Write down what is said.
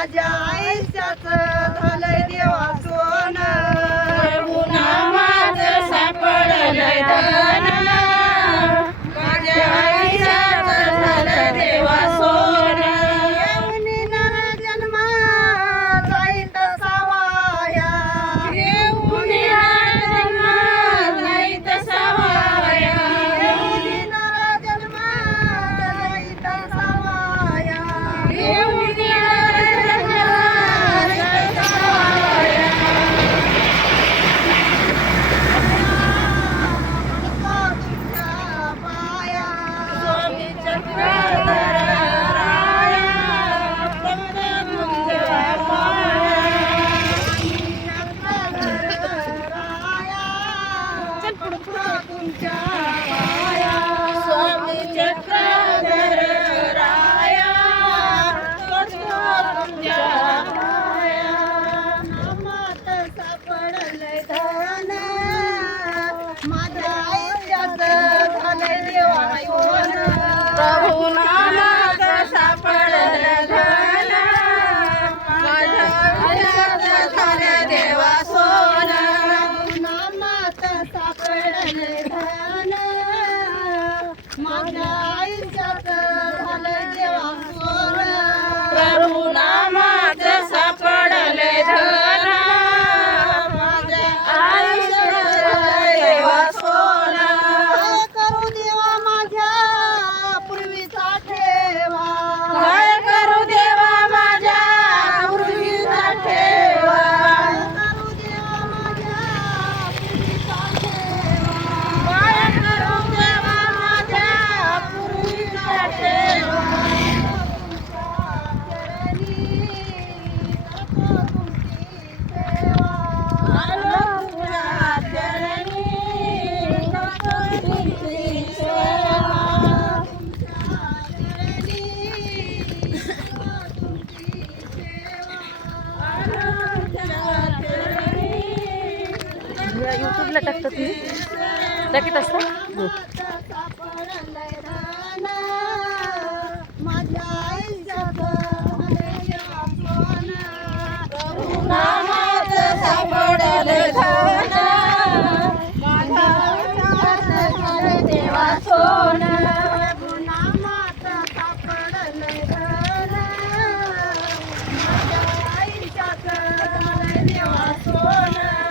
माझ्या आयुष्यात झालंय देवा सोनं. प्रभुनामाचं सापडलंय धन, माझ्या आयुष्यात झालं देवा सोनं. येऊनी नर जन्म जाई तसा वाया, येऊनी जन्म जाई तसा वाया, येऊनी नर जन्म जाई तसा वाया. येऊनी जन्म जाई तसा वाया. तुमच्या पाया स्वामी चक्रधर राया, फक्त तुमच्या पाया. तुमच्या पाया स्वामी चक्रधर राया, फक्त तुमच्या पाया. नामात सापडलंय धन, माझ्या आयुष्यात झालंय देवा सोनं. प्रभुनामात सापडलं धन, माझ्या आयुष्यात झालं देवा सोनं. नामात सापडलंय धन, माझ्या आयुष्यात झालंय देवा सोनं. प्रभुनामात सापडलं धन, माझ्या आयुष्यात झालं देवा सोनं. काय करू देवा माझ्या पूर्वीचा ठेवा, काय करू देवा माझ्या पूर्वीचा ठेवा, करू देवा माझ्या पूर्वीचा ठेवा. काय करू देवा माझ्या पूर्वीचा ठेवा. तुमच्या चरणी करतो तुमची सेवा. आलो तुझ्या चरणी करतो तुमची सेवा. आलो तुझ्या चरणी यूट्यूबला टाकतात मी टाकीत असतात. सापडलंय धन, माझ्या आयुष्यात झालंय देवा सोनं. नामात सापडलं धन, माझ्या आयुष्यात झालं देवा सोनं. नामात सापडलंय धन, माझ्या आयुष्यात झालंय देवा सोनं.